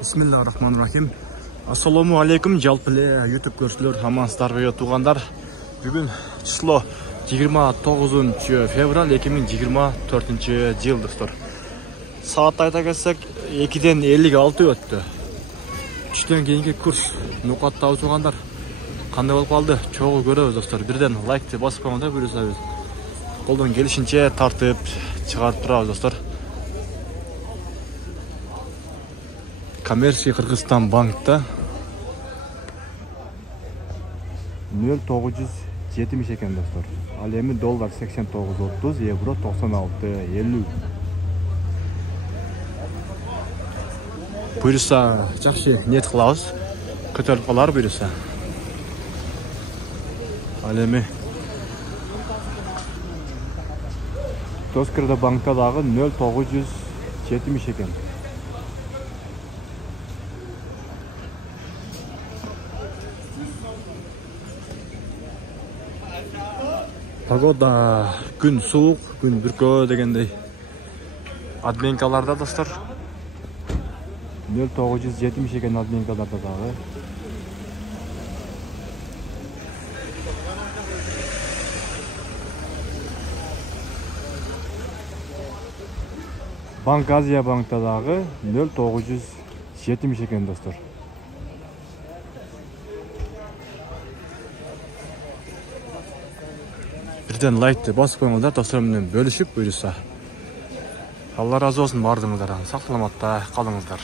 Bismillahirrahmanirrahim. Assalamu alaikum жалпы YouTube көршілер, амансыздарбы туғандар. Бүгін число 29 февраль 2024 жыл достар. Саат айта келсек 2-ден 56 өтті. Түштен кейінгі курс нұқаттау туғандар. Қандай болып қалды? Çoğu көрөбүз достар. Бірден лайкты басып қойғанда көресіз. Қолдан келішінше тартып шығарып тұрабыз достар. Коммерческий Кыргызстан банкта 0,970 екен достар. Ал эми доллар 89.30, евро 96.50. Бұйырса жақсы ниет қылабыз. Көтеріліп қалар бұйырса. Ал эми Тоскерда банктадағы 0,970 екен. Погода күн суық, күн бүркө дегендей. Адменкаларда достар 0,970 екен адменкаларда дағы. Банк Азия банктадағы 0,970 екен достар. Бірден лайкты басып қойыңыздар, достарыммен бөлішіп бұйырса. Алла разы болсын бардыңыздар, сақ саламатта қалыңыздар.